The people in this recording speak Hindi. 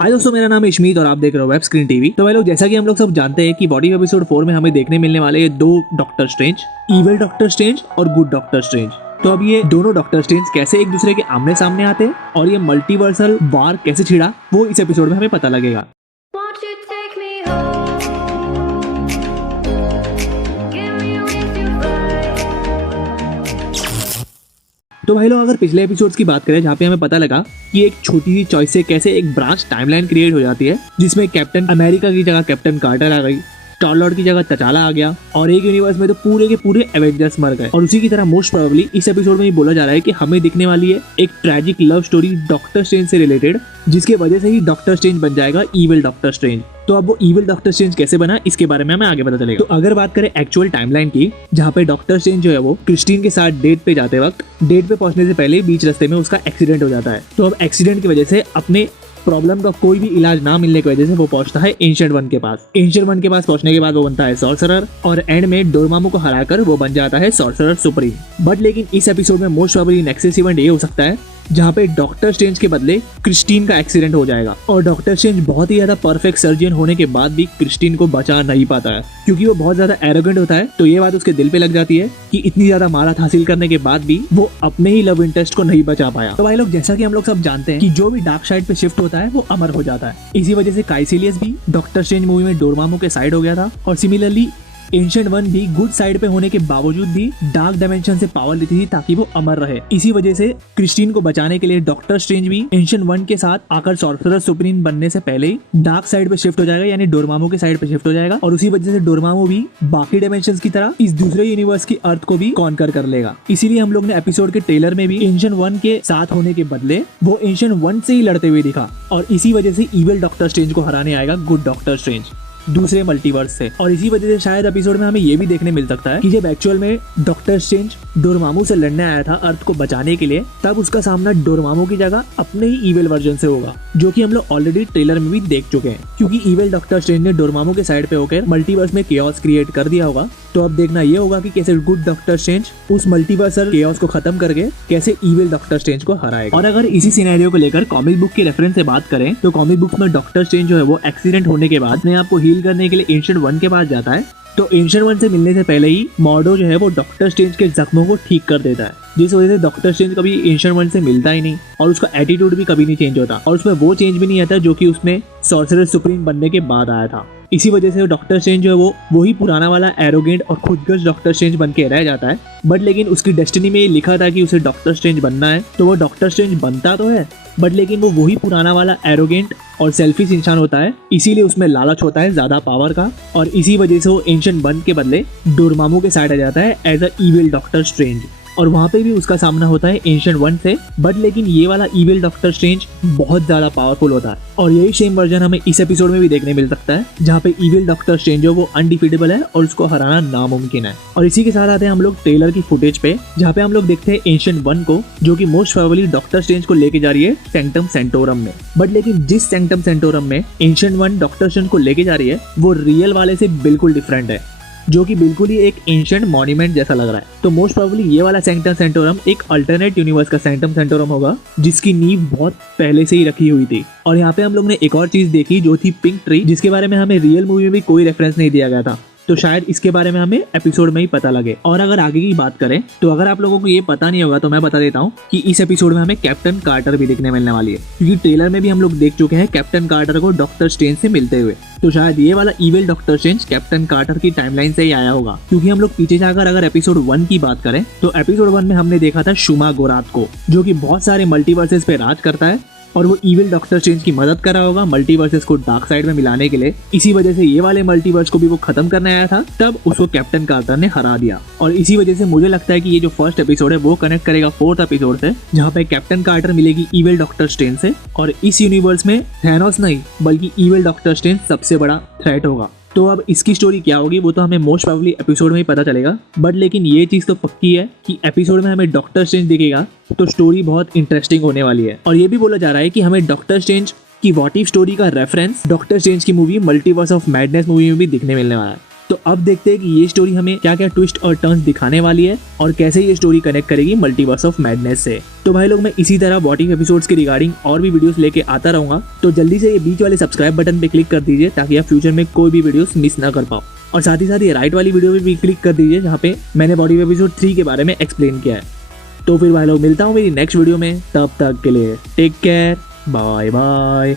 हाय दोस्तों, मेरा नाम है इशमीत और आप देख रहे हो वेब स्क्रीन टीवी। तो भाई लोग, जैसा कि हम लोग सब जानते हैं कि बॉडी एपिसोड 4 में हमें देखने मिलने वाले ये दो doctor strange, evil Doctor Strange और गुड डॉक्टर स्ट्रेंज। तो अब ये दोनों डॉक्टर स्ट्रेंज कैसे एक दूसरे के आमने सामने आते हैं और ये मल्टीवर्सल वार कैसे छिड़ा, वो इस एपिसोड में हमें पता लगेगा। Won't you take me home? Give me with your flight. तो भाई लोग, अगर पिछले एपिसोड्स की बात करें जहाँ पे हमें पता लगा कि एक छोटी सी चॉइस से कैसे एक ब्रांच टाइमलाइन क्रिएट हो जाती है, जिसमें कैप्टन अमेरिका की जगह कैप्टन कार्टर आ गई, स्टार लॉर्ड की जगह तचाला आ गया और एक यूनिवर्स में तो पूरे के पूरे एवेंजर्स मर गए। और उसी की तरह मोस्ट प्रोबेबली इस एपिसोड में ये बोला जा रहा है कि हमें दिखने वाली है एक tragic love story doctor Strange से रिलेटेड, जिसके वजह से ही डॉक्टर स्ट्रेंज बन जाएगा इविल डॉक्टर स्ट्रेंज। तो अब वो इविल डॉक्टर स्ट्रेंज कैसे बना, इसके बारे में हमें आगे पता चलेगा। तो अगर बात करें एक्चुअल टाइमलाइन की, जहाँ पे डॉक्टर स्ट्रेंज जो है वो क्रिस्टीन के साथ डेट पे जाते वक्त, डेट पे पहुंचने से पहले बीच रास्ते में उसका एक्सीडेंट हो जाता है। तो अब एक्सीडेंट की वजह से अपने प्रॉब्लम का कोई भी इलाज ना मिलने की वजह से वो पहुंचता है एंशिएंट वन के पास। एंशिएंट वन के पास पहुंचने के बाद वो बनता है सॉर्सरर और एंड में डोरमामू को हराकर वो बन जाता है सॉर्सरर सुप्रीम। बट लेकिन इस एपिसोड में मोस्ट प्रोबेबली नेक्स्ट इवेंट ये हो सकता है जहाँ पे डॉक्टर स्ट्रेंज के बदले क्रिस्टीन का एक्सीडेंट हो जाएगा और डॉक्टर स्ट्रेंज बहुत ही ज्यादा परफेक्ट सर्जन होने के बाद भी क्रिस्टीन को बचा नहीं पाता है, क्योंकि वो बहुत ज्यादा एरोगेंट होता है। तो ये बात उसके दिल पे लग जाती है कि इतनी ज्यादा महारत हासिल करने के बाद भी वो अपने ही लव इंटरेस्ट को नहीं बचा पाया। तो भाई लोग, जैसा कि हम लोग सब जानते हैं कि जो भी डार्क साइड पे शिफ्ट होता है वो अमर हो जाता है। इसी वजह से काइसिलियस भी डॉक्टर स्ट्रेंज मूवी में डोरमामू के साइड हो गया था और सिमिलरली एंशिएंट वन भी गुड साइड पे होने के बावजूद भी डार्क डायमेंशन से पावर लेती थी ताकि वो अमर रहे। इसी वजह से क्रिस्टीन को बचाने के लिए डॉक्टर स्ट्रेंज भी एंशिएंट वन के साथ आकर सॉर्सरर सुप्रीम बनने से पहले ही डार्क साइड पे शिफ्ट हो जाएगा, यानी डोरमामू के साइड पे शिफ्ट हो जाएगा। और उसी वजह से डोरमामू भी बाकी डायमेंशंस की तरह इस दूसरे यूनिवर्स की अर्थ को भी कॉन्कर कर लेगा। इसीलिए हम लोग ने एपिसोड के ट्रेलर में भी एंशिएंट वन के साथ होने के बदले वो एंशिएंट वन से ही लड़ते हुए दिखा और इसी वजह से इविल डॉक्टर स्ट्रेंज को हराने आएगा गुड डॉक्टर स्ट्रेंज दूसरे मल्टीवर्स से। और इसी वजह से शायद एपिसोड में हमें ये भी देखने मिल सकता है कि जब एक्चुअल में डॉक्टर स्ट्रेंज डोरमामू से लड़ने आया था अर्थ को बचाने के लिए, तब उसका सामना डोरमामू की जगह अपने ही इविल वर्जन से होगा, जो कि हम लोग ऑलरेडी ट्रेलर में भी देख चुके हैं। क्योंकि इविल डॉक्टर स्ट्रेंज ने डोरमामू के साइड पे होकर मल्टीवर्स में केओस क्रिएट कर दिया होगा। तो अब देखना ये होगा कि कैसे गुड डॉक्टर स्ट्रेंज उस मल्टीवर्सल केओस को खत्म करके कैसे इविल डॉक्टर स्ट्रेंज को हराएगा। और अगर इसी सिनेरियो को लेकर कॉमिक बुक के रेफरेंस से बात करें तो कॉमिक बुक में डॉक्टर स्ट्रेंज जो है वो एक्सीडेंट होने के बाद अपने आप को हील करने के लिए एंशिएंट वन के पास जाता है। तो एंशिएंट वन से मिलने से पहले ही मॉर्डो जो है वो डॉक्टर स्ट्रेंज के जख्मों को ठीक कर देता है, जिस वजह से डॉक्टर स्ट्रेंज कभी एंशिएंट वन से मिलता ही नहीं और उसका एटीट्यूड भी कभी नहीं चेंज होता और उसमें वो चेंज भी नहीं आता जो कि उसमें सॉर्सरर सुप्रीम बनने के बाद आया था। इसी वजह से डॉक्टर स्ट्रेंज जो है वो वही पुराना वाला एरोगेंट और खुदगर्ज डॉक्टर स्ट्रेंज बन के रह जाता है। बट लेकिन उसकी डेस्टिनी में ये लिखा था कि उसे डॉक्टर स्ट्रेंज बनना है, तो वो डॉक्टर स्ट्रेंज बनता तो है बट लेकिन वो वही पुराना वाला एरोगेंट और सेल्फिश इंसान होता है। इसीलिए उसमें लालच होता है ज्यादा पावर का और इसी वजह से वो एंशिएंट वन के बदले डोरमामू के साइड आ जाता है as a evil Doctor Strange और वहाँ पे भी उसका सामना होता है एंशिएंट वन से। बट लेकिन ये वाला इविल डॉक्टर स्ट्रेंज बहुत ज्यादा पावरफुल होता है और यही सेम वर्जन हमें इस एपिसोड में भी देखने मिल सकता है, जहाँ पे इविल डॉक्टर स्ट्रेंज जो वो अनडिफीटेबल है और उसको हराना नामुमकिन है। और इसी के साथ आते हैं हम लोग ट्रेलर की फुटेज पे, जहाँ पे हम लोग देखते हैं एंशिएंट वन को, जो कि मोस्ट प्रोबेबली डॉक्टर स्ट्रेंज को लेके जा रही है सैंक्टम सेंटोरम में। बट लेकिन जिस सैंक्टम सेंटोरम में एंशिएंट वन डॉक्टर स्ट्रेंज को लेके जा रही है वो रियल वाले से बिल्कुल डिफरेंट है, जो कि बिल्कुल ही एक एंशिएंट मॉन्यूमेंट जैसा लग रहा है। तो मोस्ट प्रोबेबली ये वाला सैंक्टम सेंटोरम एक अल्टरनेट यूनिवर्स का सैंक्टम सेंटोरम होगा, जिसकी नींव बहुत पहले से ही रखी हुई थी। और यहाँ पे हम लोग ने एक और चीज देखी जो थी पिंक ट्री, जिसके बारे में हमें रियल मूवी में भी कोई रेफरेंस नहीं दिया गया था। तो शायद इसके बारे में हमें एपिसोड में ही पता लगे। और अगर आगे की बात करें तो अगर आप लोगों को ये पता नहीं होगा तो मैं बता देता हूँ कि इस एपिसोड में हमें कैप्टन कार्टर भी देखने मिलने वाली है, क्योंकि ट्रेलर में भी हम लोग देख चुके हैं कैप्टन कार्टर को डॉक्टर स्ट्रेंज से मिलते हुए। तो शायद ये वाला evil Doctor Strange Captain Carter की टाइमलाइन से ही आया होगा, क्योंकि हम लोग पीछे जाकर अगर एपिसोड 1 की बात करें तो एपिसोड 1 में हमने देखा था शुमा गोराथ को, जो कि बहुत सारे मल्टीवर्सेस पे राज करता है और वो इविल डॉक्टर स्ट्रेंज की मदद कर रहा होगा मल्टीवर्सेस को डार्क साइड में मिलाने के लिए। इसी वजह से ये वाले मल्टीवर्स को भी वो खत्म करने आया था, तब उसको कैप्टन कार्टर ने हरा दिया। और इसी वजह से मुझे लगता है कि ये जो फर्स्ट एपिसोड है वो कनेक्ट करेगा 4th एपिसोड से, जहाँ पे कैप्टन कार्टर मिलेगी इविल डॉक्टर स्ट्रेंज से और इस यूनिवर्स में थैनोस नहीं बल्कि इविल डॉक्टर स्ट्रेंज सबसे बड़ा थ्रेट होगा। तो अब इसकी स्टोरी क्या होगी वो तो हमें मोस्ट प्रोबेबली एपिसोड में ही पता चलेगा। बट लेकिन ये चीज तो पक्की है कि एपिसोड में हमें डॉक्टर स्ट्रेंज दिखेगा तो स्टोरी बहुत इंटरेस्टिंग होने वाली है। और ये भी बोला जा रहा है कि हमें डॉक्टर स्ट्रेंज की व्हाट इफ स्टोरी का रेफरेंस डॉक्टर स्ट्रेंज की movie multiverse of madness movie में भी दिखने मिलने वाला है। तो अब देखते हैं कि ये स्टोरी हमें क्या क्या ट्विस्ट और टर्न्स दिखाने वाली है और कैसे ये स्टोरी कनेक्ट करेगी मल्टीवर्स ऑफ मैडनेस से। तो भाई लोग, मैं इसी तरह व्हाट इफ एपिसोड्स के रिगार्डिंग और भी वीडियोस लेके आता रहूंगा, तो जल्दी से ये बीच वाले सब्सक्राइब बटन पे क्लिक कर दीजिए ताकि आप फ्यूचर में कोई भी वीडियोस मिस ना कर पाओ। और साथ ही साथ ये राइट वाली वीडियो पे भी क्लिक कर दीजिए जहाँ पे मैंने व्हाट इफ एपिसोड 3 के बारे में एक्सप्लेन किया है। तो फिर भाई लोग, मिलता हूँ मेरी नेक्स्ट वीडियो में, तब तक के लिए टेक केयर, बाय बाय।